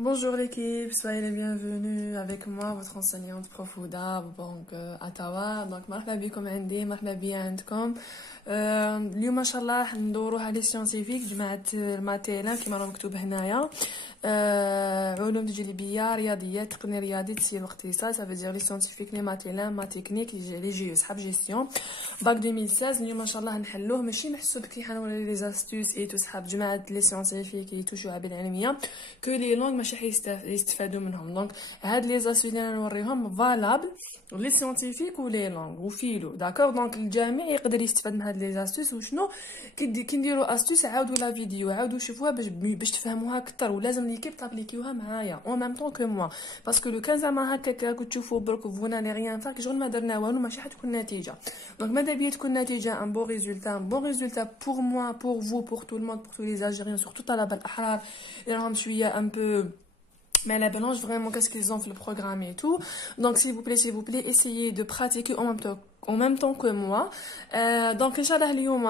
Bonjour l'équipe, soyez les bienvenus avec moi, votre enseignante prof Houda, donc Ottawa. Donc مرحبا بكم عندي، مرحبا بيا عندكم. اليوم ان شاء الله راح ندورو على سيانتيفيك جماعة الماتيريال كيما راه مكتوب هنايا. علوم تجريبية، رياضيات، تقنية رياضي، تسيير واقتصاد، ça veut dire les scientifiques les matériels ما تكنيك لي جي صحاب جيستيون باك 2016. اليوم ان شاء الله نحلوه ماشي محسوب كي حنوري لي زاستوس اي تو صحاب جماعة لي سيانتيفيك اي تو شعب العلمية كو لي لونغ ماشي حيستفادوا منهم. دونك هاد لي زاستوس اللي انا نوريهم فالابل لي سيانتيفيك ولي لونغ وفيلو داكور. دونك الجميع يقدر يستفاد من هاد لي زاستوس. وشنو كي نديروا استوس عاودوا لا فيديو عاودوا شوفوها باش تفهموها اكثر، ولازم ليكيب تابليكيوها معايا اون ميم طون كو موا باسكو لو كان زعما هكاك راكو تشوفوا برك فونا لي ريان فاك شغل ما درنا والو ماشي حتكون نتيجه. دونك ماذا بيا تكون نتيجه ان بون ريزولتا بور موا بور فو بور تو الموند بور تو لي الجيريان سورتو طلبه الاحرار اللي راهم شويه ان بو mais la balance vraiment qu'est-ce qu'ils ont fait le programme et tout. Donc s'il vous plaît essayez de pratiquer en même temps que moi. Donc inchallah اليوم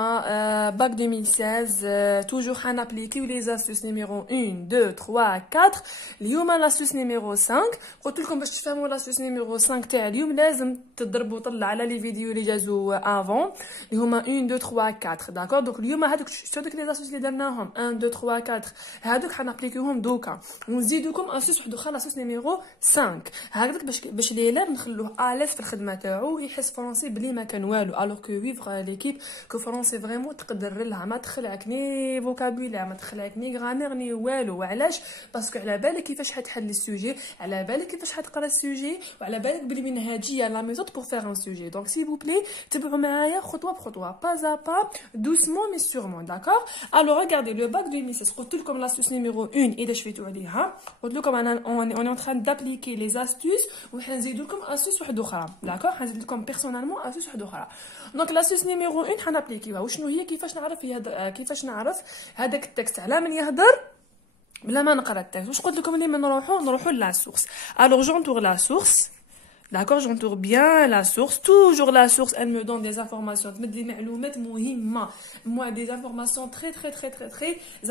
bac 2016 toujours on applique les astuces numéro 1 2 3 4. اليوم l'astuce numéro 5 قلت لكم باش تفهموا l'astuce numéro 5 تاع اليوم لازم تضربوا طلع على لي فيديو اللي جازوا avant اللي هما 1 2 3 4 داكور. دونك اليوم هذوك لي astuces اللي درناهم 1 2 3 4 هذوك حنابليكيوهم دوكا ونزيدوكم اسوس واحد اخر l'astuce numéro 5 هكذاك باش ليلاب نخلوه اليس في الخدمه تاعو يحس فرونسي بلي ما كان والو. الوغ كو ويفغ ليكيب كو فرونسي فريمون تقدر لها ما تخلعك ني فوكابولير ما تخلعك ني غرامير ني والو. وعلاش؟ باسكو على بالك كيفاش حتحل السوجي، على بالك كيفاش حتقرا السوجي، وعلى بالك بلي منهجيه لا ميثود بور فير ان سوجي. دونك سي فو بلي تبعوا معايا خطوه بخطوه با با دوسمون مي سيغمون داكور. الوغ ريغاردي لو باك 2016 قلت لكم لاستوس نيميرو 1 اذا شفيتوا عليها قلت لكم انا اون اون تران دابليكي لي زاستوس وحنزيد لكم اسوس واحده اخرى داكور. حنزيد لكم بيرسونالمون اسوس واحده اخرى. دونك لاسوس نيميرو 1 حنابليكيوها. وشنو هي؟ كيفاش نعرف هذاك التكست على من يهضر بلا ما نقرا التكست. واش قلت لكم اللي نروحوا لا سورس. الوغ جونتور لا سورس d'accord, j'entoure bien la source, toujours la source elle me donne des informations des معلومات مهمة moi des informations très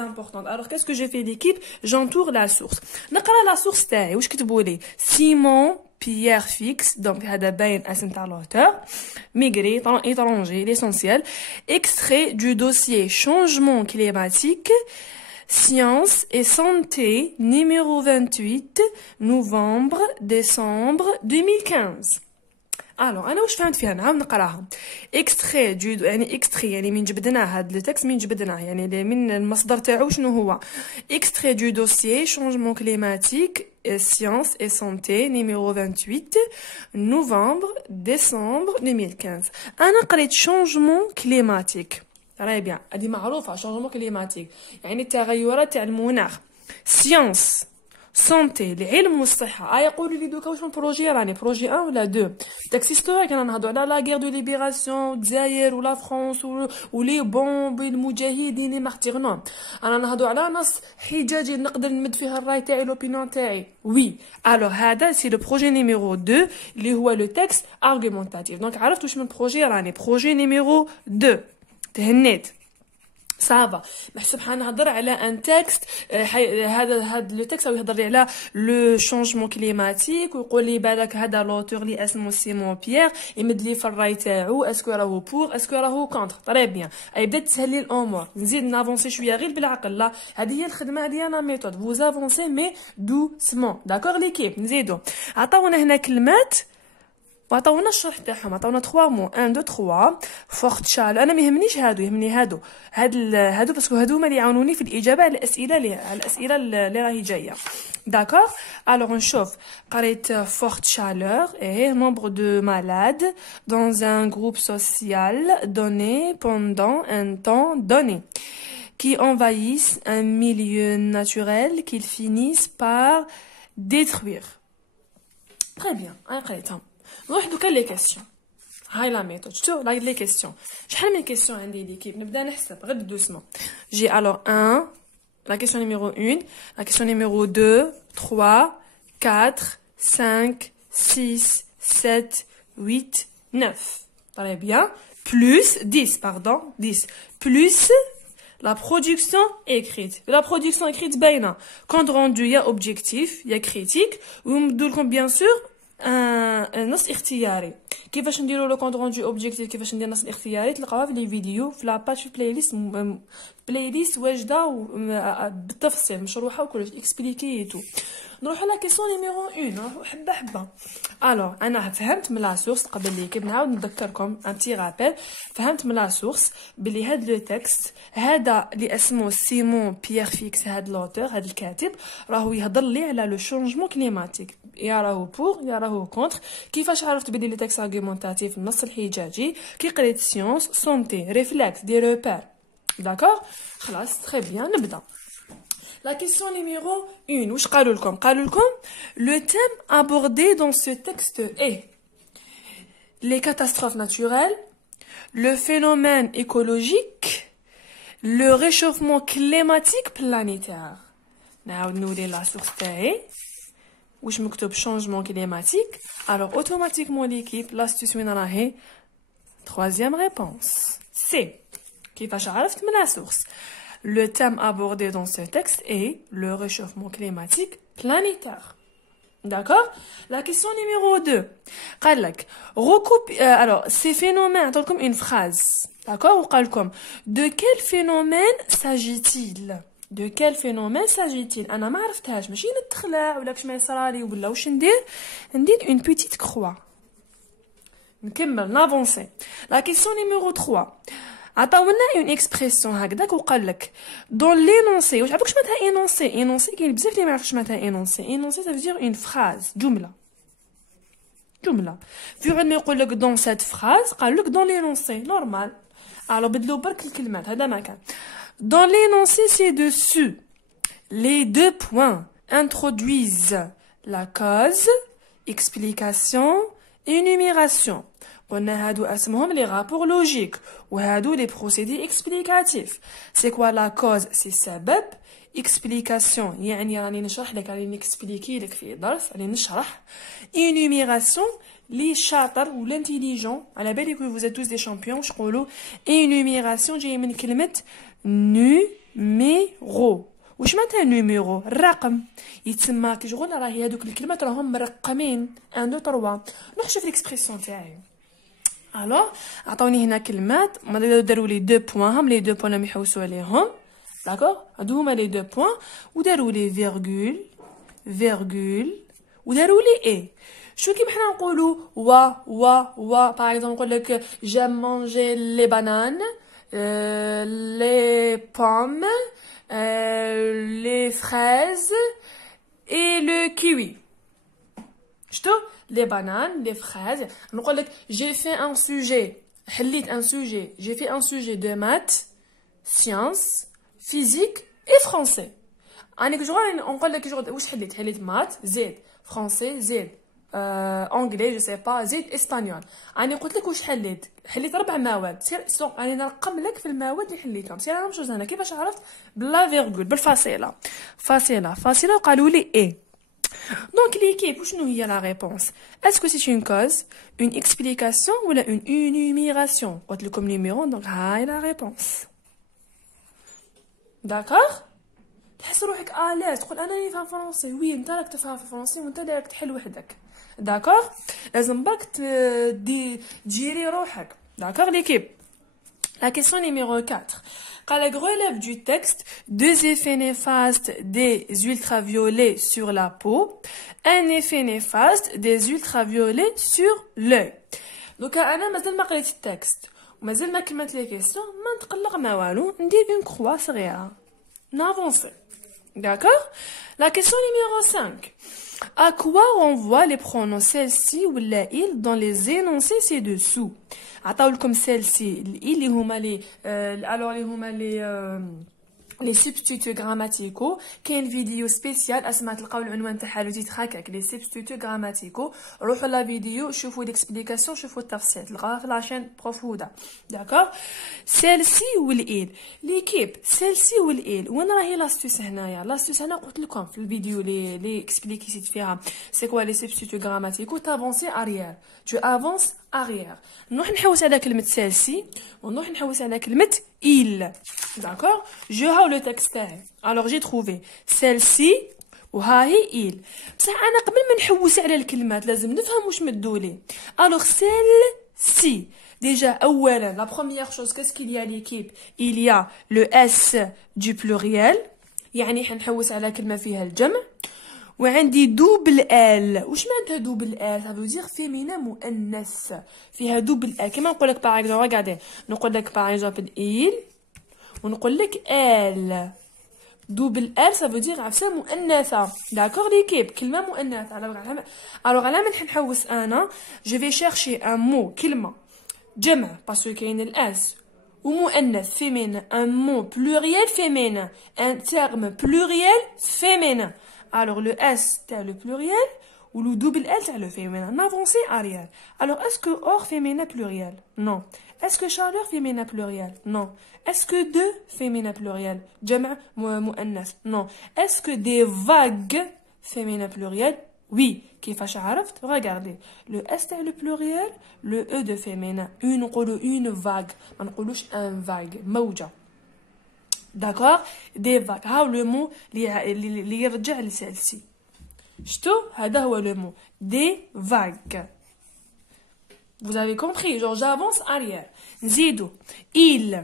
importantes. Alors qu'est-ce que j'ai fait l'équipe? J'entoure la source. نقرا la source تاعي واش كتبوا لي Simon Pierre Fix. donc هذا باين اسم تاع l'auteur migré étranger l'essentiel extrait du dossier changement climatique Sciences et santé, numéro 28, novembre-décembre 2015. Alors, أنا واش فهمت فيها نعاود نقراها. extrait du يعني extrait يعني من جبدناه هاد لو تكست من جبدناه يعني من المصدر تاعو شنو هو extrait du dossier changement climatique sciences et santé numéro 28 novembre-décembre 2015. أنا قريت changement climatique راهي بيان هذه معروفه شونجمون كليماتيك يعني التغيرات تاع المناخ. سيانس سونتي العلم والصحه. يقولوا لي دوكا واش بروجي راني بروجي 1 ولا 2 تاكسي ستوريك. انا نهضروا على لا غير دو ليبراسيون الجزائر ولا فرنسا ولي بومب المجاهدين مارتيرنون. انا نهضروا على نص حجاجي نقدر نمد فيها الراي تاعي لوبينيون تاعي وي. الوغ هذا سي لو بروجي نيميرو 2 اللي هو لو تكست ارغيومونتاتيف. دونك عرفت واش من بروجي راني بروجي نيميرو 2 تهنيت صافا. محسوب حنهضر على ان تكست هذا لو تكست يهضر لي على لو شونجمون كليماتيك ويقول لي بالك هذا لوتور اللي اسمه سيمون بيير يمد لي في الراي تاعو اسكو راهو بور اسكو راهو كونتر. طري بيان اي بدات تسهل لي الامور نزيد نافونسي شويه غير بالعقل. لا هذه هي الخدمه هذه لا ميثود فوز افونسي مي دوسمون داكور ليكيب. نزيدو عطاونا هنا كلمات وعطاونا الشرح تاعهم عطاونا 3 مو 1 2 3 فورت شال. انا ما يهمنيش يهمني هادو باسكو هادو هما اللي يعاونوني في الاجابه على الاسئله اللي راهي جايه داكور. الوغ نشوف قريت فورت شالور اي nombre de malades dans un groupe social donné pendant un temps donné qui envahissent un milieu naturel qu'ils finissent par détruire. très bien انا قريتهم. نروح دوكا لي كيسيون. هاي لا ميثود شتو لي كيسيون شحال من كيسيون عندي ليكيب نبدا نحسب غير دوسمون. جي الوغ 1 لا كيسيون نيميرو 1 لا كيسيون نيميرو 2 3 4 5 6 7 8 9 طري بيان بلس 10 باردون 10 بلس la production écrite. La production écrite, باينة. Compte rendu, il y a objectif, il y a critique. ومدو لكم bien sûr نص اختياري. كيفاش نديروا لو كونت روندو اوبجيكتيف، كيفاش ندير نص الاختياري، تلقاوها في لي فيديو في لاباج في بلاي ليست واجده بالتفصيل مشروحه وكلش اكسبليكي تو. نروح على كيسيون نيميرو 1، نروحو حبه حبه. الوغ انا فهمت من لا سورس قبل لي كي نعاود نذكركم ان تي رابيل. فهمت من لا سورس بلي هاد لو تكست هذا اللي اسمه سيمون بيير فيكس، هاد لوتور هاد الكاتب راهو يهضر لي على لو شونجمون كليماتيك، يا راهو بور يا راهو كونتر. كيفاش عرفت بلي لي تكست ارغيومونتاتيف النص الحجاجي؟ كي قريت سيونس سونتي ريفلكس دي روبير. داكور خلاص تري بيان نبدا. La question numéro 1, واش قالوا لكم؟ قالوا لكم le thème abordé dans ce texte est les catastrophes naturelles, le phénomène écologique, le réchauffement climatique planétaire. نعاود نولي لا سورس تاعي واش مكتوب changement climatique. Alors automatiquement l'équipe l'astuce وين راهي؟ troisième réponse C. كيفاش عرفت من لا سورس؟ Le thème abordé dans ce texte est le réchauffement climatique planétaire. D'accord? La question numéro 2. قال لك recoupe alors ces phénomènes comme une phrase. D'accord? وقال لكم de quel phénomène s'agit-il? De quel phénomène s'agit-il? أنا ما عرفتهاش، ماشي نتخلع ولا كش ما يصرالي ولا واش ندير une petite croix. نكمل نافونسي. La question numéro 3. عطاونا اون اكسبريسيون هكذاك وقال لك دون لينونسي. واش عرفتوا معناتها اينونسي؟ اينونسي كاين بزاف اللي ما يعرفوش معناتها اينونسي. اينونسي ça veut dire une phrase، جمله. في عندنا يقول لك دون سيت فراز، قال لك دون لينونسي نورمال. الو بدلوا برك الكلمات هذا ما كان. دون لينونسي سي dessus les deux points introduisent la cause, explication, énumération. قلنا هادو اسمهم لي رابور لوجيك وهادو لي بروسيدي اكسبليكاتيف. سي كوا لا كوز؟ سي سبب. اكسبليكاسيون يعني راني نشرح لك، راني نكسبليكي لك في درس، راني نشرح. انوميراسيون لي شاطر ولا انتيليجون، على بالي كو فوز توس دي شامبيون واش نقولوا انوميراسيون جاي من كلمه نوميرو. واش معناتها نيميرو؟ الرقم. يتسمى كي شغل راهي هادوك الكلمات راهم مرقمين 1 2 3. نروح نشوف ليكسبريسيون تاعي. الو عطوني هنا كلمات داروا لي دو بوين، هم لي دو بوين اللي يحوسوا عليهم. داكور هادو هما لي دو بوين وداروا لي فيرغول وداروا لي اي. شو كيما حنا نقولوا و باغ اكزومبل نقول لك جام مانجي لي بانان، لي بوم، les fraises et le kiwi. شتو les bananes, les fraises. نقول لك j'ai fait un sujet، حليت un sujet، j'ai fait un sujet de maths, sciences, physique et français. انا كجوغ نقول لك جوغ واش حليت maths زيد français زيد انجلي جو سي با زيد اسبانيول. انا قلت لك واش حليت 4 مواد. سير سوق انا نرقم لك في المواد اللي حليتهم. سير انا مش هنا كيفاش عرفت؟ بلا فيرغول بالفاصله فاصله وقالوا لي اي. دونك ليكيب شنو هي لا ريبونس؟ اسكو سي اون كوز، اون اكسبليكاسيون ولا اون انوميراسيون؟ قلت لكم نيميرو، دونك هاي لا ريبونس. داكوغ تحس روحك الاز تقول انا نفهم فرنسي. وي انت راك تفهم في فرنسي وانت راك تحل وحدك. داكوغ لازم برك تجيري روحك. داكوغ ليكيب. La question numéro 4. قالك relève du texte 2 effets néfastes des ultraviolets sur la peau, un effet néfaste des ultraviolets sur l'œil. Donc انا مازال ما قريت التكست ومازال ما كملت لي كيسيون، ما نتقلق ما والو، ندير اون كروا صغيره نافونسي. D'accord? La question numéro 5. À quoi renvoient les pronoms celle-ci ou la il dans les énoncés ci-dessous? عطاولكم celle-ci اللي هما لي alors اللي هما لي سبستيتو غراماتيكو. كاين فيديو سبيسيال اسمها تلقاو العنوان تاعها لو تيتر هكاك لي سبستيتو غراماتيكو. روحوا لا فيديو شوفوا ليكسبليكاسيون، شوفوا التفصيل تلقاها في لاشين بروف هدى. داكور سيلسي والايل ليكيب. سيلسي والايل وين راهي لاستوس هنايا؟ لاستوس هنا قلت لكم في الفيديو لي اكسبليكيت فيها سي كوا لي سبستيتو غراماتيكو. تافونسي اريير، تو افونس arrière. نروح نحوس على كلمة celle-ci ونروح نحوس على كلمة il. D'accord? Je هاو le texte تاعي. Alors j'ai trouvé celle-ci وها هي il. بصح أنا قبل ما نحوس على الكلمات لازم نفهم واش مدولي. Alors celle-ci. Déjà, أولا, la première chose, qu'est-ce qu'il y a à l'équipe? Il y a le S du pluriel. يعني حنحوس على كلمة فيها الجمع. وعندي دوبل ال. وش معناتها دوبل ال؟ ça veut dire féminin مؤنث. فيها دوبل ال. كما نقول لك par exemple, regardez. نقول لك par exemple il. ونقول لك elle. دوبل ال ça veut dire عفسة مؤنثة. d'accord l'équipe؟ كلمة مؤنثة. alors على من حنحوس أنا je vais chercher un mot كلمة جمع parce que كاين الاس ومؤنث féminin un mot pluriel féminin un terme pluriel féminin. alors le S تاع le pluriel ou le double L تاع le féminin. n'avancez arrière. alors est-ce que or féminin pluriel? non. est-ce que chaleur féminin pluriel? non. est-ce que deux féminin pluriel جمع مؤنث? non. est-ce que des vagues féminin pluriel? oui. كيفاش عرفت؟ regardez le S تاع le pluriel le E de féminin une vague ما نقولوش un vague موجة. d'accord des vagues هاو لو مو اللي يرجع لسلسي. شتو هذا هو لو مو des vagues. vous avez compris genre j'avance arrière. نزيدو il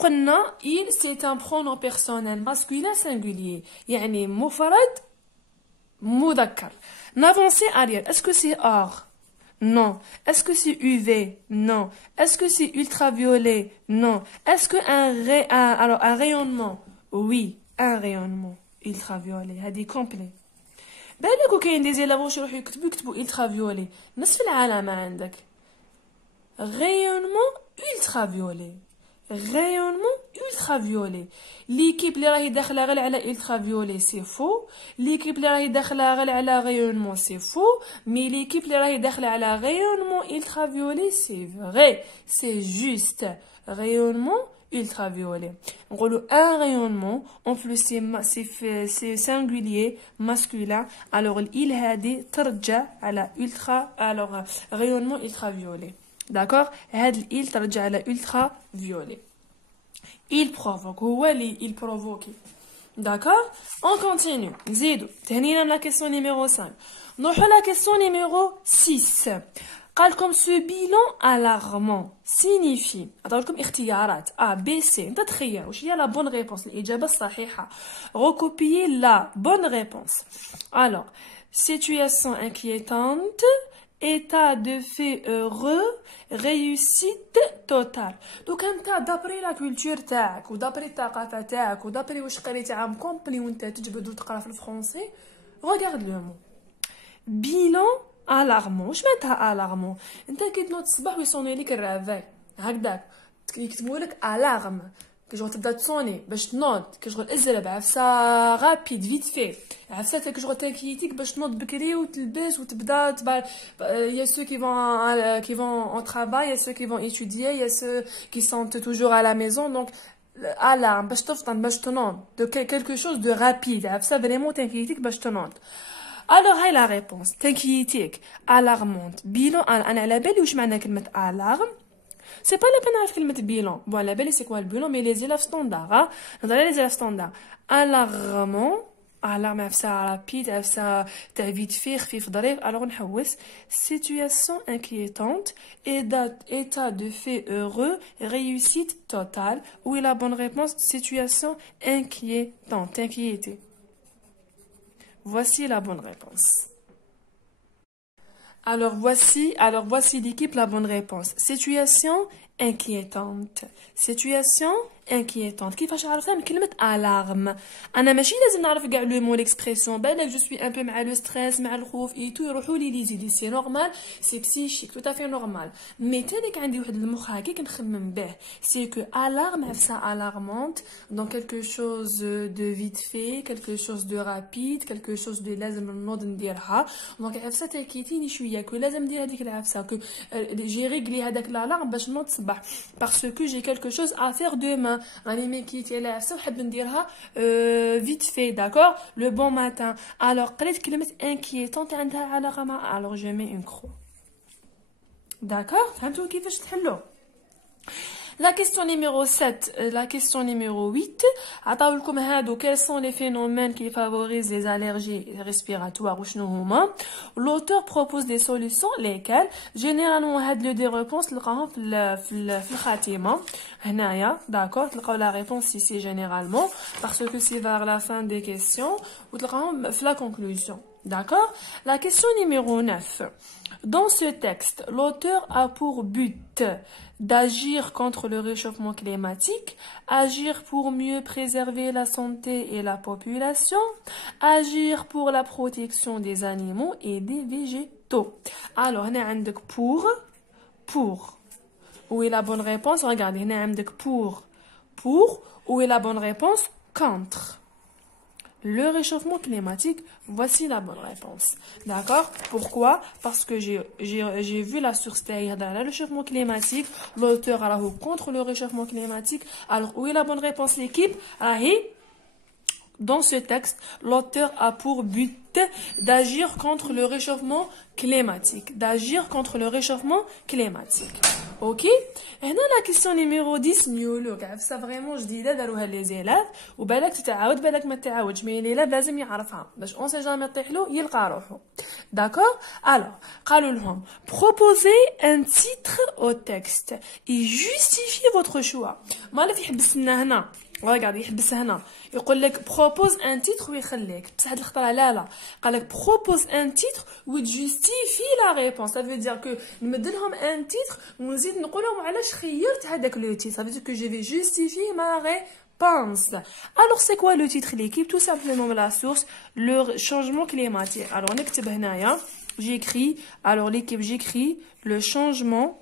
قلنا il c'est un pronom personnel masculin singulier يعني مفرد مذكر. n'avancez arrière. est-ce que c'est or? non. est-ce que c'est UV? non. est-ce que c'est ultraviolet? non. est-ce que alors un rayonnement? oui. un rayonnement ultraviolet هذه complet. بالك وكاين دي زيلافوش يروحوا يكتبوا ultraviolet نصف العالم عندك rayonnement ultraviolet. rayonnement ultraviolet. l'équipe اللي راهي داخله غير على ultraviolet c'est faux. l'équipe اللي راهي داخله غير على rayonnement c'est faux. mais l'équipe اللي راهي داخله على rayonnement ultraviolet c'est vrai. c'est juste. rayonnement ultraviolet. نقولوا un rayonnement en plus c'est singulier masculin. alors il هذه ترجع على alors rayonnement ultraviolet. d'accord هاد il ترجع على ultraviolet. il provoque هو اللي il provoque. d'accord on continue. نزيدو تهنينا من la question numéro 5. نروحو la question numéro 6. قالكم ce bilan alarmant signifie عطاولكم اختيارات A B C. انت تخيل واش هي la bonne réponse الإجابة الصحيحة. recopier la bonne réponse. alors situation inquiétante état de fait heureux réussite totale. دوك انت دابري لا كولتور تاعك ودابري الثقافه تاعك ودابري واش قريتي عام كومبلي وانت تجبد وتقرا في الفرنسي regarde le mot bilan alarmant. واش معناتها alarmant؟ انت كي تنوض الصباح ويصوني لك الرافاي هكذاك يكتبوا لك الارم كشغل تبدا تصوني باش تنوض كشغل ازرب عفسه رابيد فيت في عفسه كشغل تاكيتيك باش تنوض بكري وتلبس وتبدا تبع. يا سو qui vont au travail, يا سو qui vont étudier, يا سو qui sont toujours à la maison. donc alarme باش تفطن باش تنوض de quelque chose de rapide عفسه فريمون تاكيتيك باش تنوض. alors هاي la réponse تاكيتيك alarmante bilan. انا على بالي واش معنى كلمه alarme. c'est pas la peine نعرف كلمة bilan. bon على بالي c'est quoi le bilan mais les élèves standards نهضر على les élèves standards. alarmant alarme عفسة rapide عفسة تاع vite fait خفيف ظريف. alors نحوس situation inquiétante état de fait heureux réussite totale. où est la bonne réponse? situation inquiétante inquiété. voici la bonne réponse. alors voici l'équipe la bonne réponse. situation inquiétante. situation inquiétante. كيفاش عرفتها؟ من كلمة alarme. أنا ماشي لازم نعرف كاع لو مو ليكسبريسيون. بالك جو سوي ان بو مع لو ستريس مع الخوف اي تو يروحوا لي لي زيدي سي نورمال سي بسيشيك تو افي نورمال. مي تانيك عندي واحد المخ هكاك نخمم به سي كو alarme عفسه alarmante donc quelque chose de vite fait quelque chose de rapide quelque chose de لازم نوض نديرها. دونك عفسه تاكيتيني شويه كو لازم ندير هذيك العفسه كو جي ريغلي هذاك الالارم باش نوض الصباح باسكو جي quelque chose à faire demain. راني مكيتي على عفسه وحاب نديرها vite fait. d'accord le bon matin. alors قريت كلمه inquiétante عندها علاقه مع alors je mets une croix. d'accord فهمتوا كيفاش تحلوا La question numéro 7, la question numéro 8, عطاولكم هادو quels sont les phénomènes qui favorisent les allergies respiratoires وشنو هما. L'auteur propose des solutions lesquelles généralement هاد لو دي réponses تلقاهم في الخاتمة هنايا d'accord تلقاو la réponse ici généralement parce que c'est vers la fin des questions وتلقاهم في la conclusion d'accord. La question numéro 9. Dans ce texte, l'auteur a pour but d'agir contre le réchauffement climatique, agir pour mieux préserver la santé et la population, agir pour la protection des animaux et des végétaux. Alors, on a عندك pour. Où est la bonne réponse? Regardez, on a عندك pour. Où est la bonne réponse? Contre. Le réchauffement climatique, voici la bonne réponse. D'accord? Pourquoi? Parce que j'ai vu la source derrière le réchauffement climatique. L'auteur a contre le réchauffement climatique. Alors, où est la bonne réponse, l'équipe? Dans ce texte, l'auteur a pour but d'agir contre le réchauffement climatique. D'agir contre le réchauffement climatique. Ok? Et là, la question numéro 10, mieux, ça vraiment, je dis, d'ailleurs, les élèves, ou بالك تتعاود بالك ما تتعاودش, mais les élèves لازم يعرفها. باش on sait jamais يطيحلو يلقى روحو. D'accord? Alors, قالوا لهم, proposez un titre au texte et justifiez votre choix. ما في يحبسنا هنا. Regarde, يحبس هنا. يقول لك propose un titre ويخليك. بس هاد الخطرة لا. قال لك propose un titre وتجستيفي la réponse. Ça veut dire que نمد لهم un titre ونزيد نقول لهم علاش خيرت هذاك le titre. Ça veut dire que je vais justifier ma réponse. Alors c'est quoi le titre l'équipe? Tout simplement la source, le changement climatique. Alors نكتب هنايا. J'écris. Alors l'équipe j'écris le changement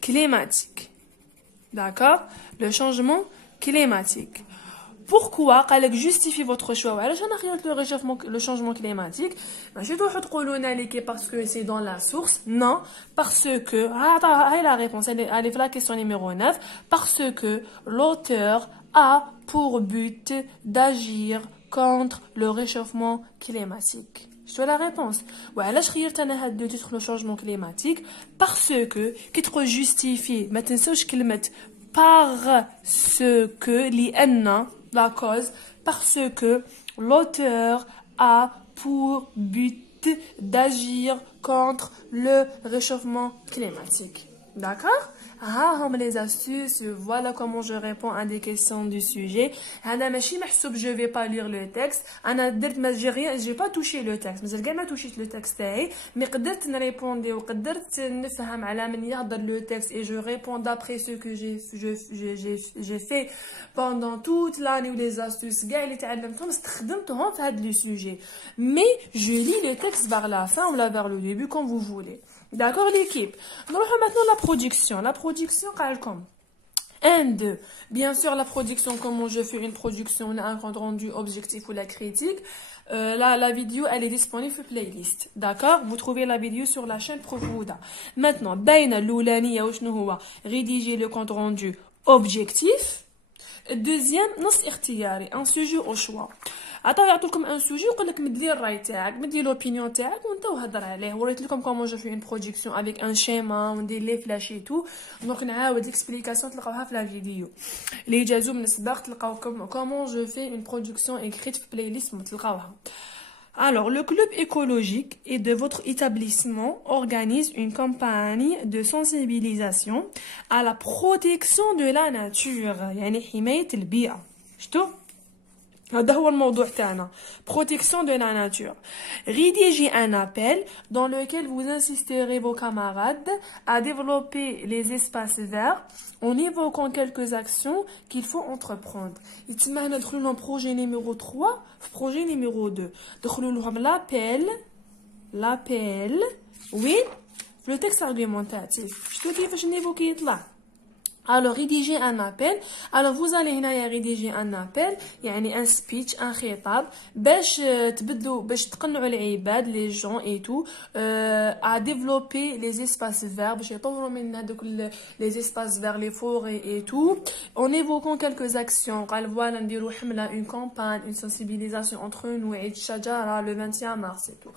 climatique. D'accord? Le changement climatique. Pourquoi? قالك justifie votre choix. وعلاش انا خيرت le changement climatique. ماشي تروحوا تقولوا لنا ليكي parce que c'est dans la source. Non, parce que هاي la réponse. Elle est la question numéro 9. Parce que l'auteur a pour but d'agir contre le réchauffement climatique. Je dois la réponse. وعلاش خيرت انا هاد le titre le changement climatique parce que كي تقول justifier ما تنسوش كلمة parce que لأن la cause parce que l'auteur a pour but d'agir contre le réchauffement climatique. D'accord? Les astuces, voilà comment je réponds à des questions du sujet. Je vais pas lire le texte. J'ai pas touché le texte. Mais j'ai pas touché le texte. Mais je répondre ou نفهم على من يهضر le texte et je réponds d'après ce que j'ai fait pendant toute l'année ou les astuces اللي تعلمتهم استخدمتهم في هذا le sujet. Mais je lis le texte vers la fin ou là vers le début comme vous voulez. D'accord l'équipe. Nous allons maintenant la production. La production, comme 1, 2. Bien sûr, la production, comment je fais une production, on a un compte rendu objectif ou la critique. La vidéo, elle est disponible sur playlist. D'accord? Vous trouvez la vidéo sur la chaîne Prof Houda. Maintenant, rédiger le compte rendu objectif. Deuxième, un sujet au choix. عطاو يعطوكم ان سوجي ويقول لك مدلي الراي تاعك مدلي لوبينيون تاعك وانت وهضر عليه. وريت لكم كومون جو في اون برودكسيون افيك ان شيما وندير لي فلاش اي تو. دونك نعاود اكسبليكاسيون تلقاوها في لا فيديو اللي جازوا من السباق. تلقاو كومون جو في اون برودكسيون اكريت في بلاي ليست تلقاوها. Alors, le club écologique et de votre établissement organise une campagne de sensibilisation à la protection de la nature. يعني حماية البيئة. شتو؟ هذا هو الموضوع تاعنا. Protection de la nature. Rédigez un appel dans lequel vous insisterez vos camarades à développer les espaces verts en évoquant quelques actions qu'il faut entreprendre. يتسمى هنا ندخلوا لهم projet numéro 3 في projet numéro 2. ندخلوا لهم l'appel وين في le texte argumentatif. شتو كيفاش نيفوكي يطلع Alors, rédiger un appel. Alors, vous allez هنا rédiger un appel, يعني un speech, un خطاب, باش تقنعوا العباد, les gens et tout, à développer les espaces verts, باش يطوروا من هذوك les espaces verts, les forêts et tout, en évoquant quelques actions. قال voilà, نديروا حملة, une campagne, une sensibilisation entre nous, عيد الشجرة, le 21 mars et tout.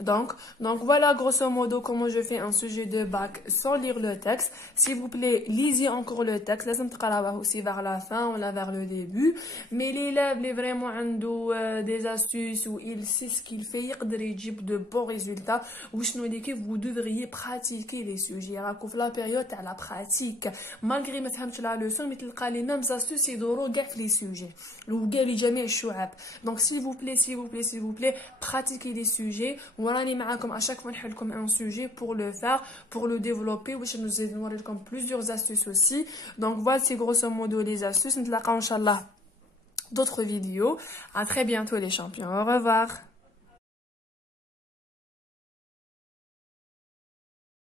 Donc voilà grosso modo comment je fais un sujet de bac sans lire le texte. S'il vous plaît, lisez encore le texte. لازم تقراوه aussi vers la fin ou là vers le début. Mais l'élève, il est vraiment عنده des astuces où il sait ce qu'il fait, يقدر يجيب de bons résultats. وشنو اللي كيف vous devriez pratiquer les sujets. راكو في la période تاع la pratique. Malgré ما فهمتش la leçon, mais تلقى les mêmes astuces يدوروا كاع في les sujets. وكاع لجميع الشعب. Donc s'il vous plaît, pratiquez les sujets. وراني معاكم à chaque fois نحل لكم un sujet pour le faire, pour le développer, باش نزيد نوري لكم plusieurs astuces aussi. Donc voilà, c'est grosso modo les astuces. نتلاقاو ان شاء الله d'autres vidéos. À très bientôt les champions. Au revoir.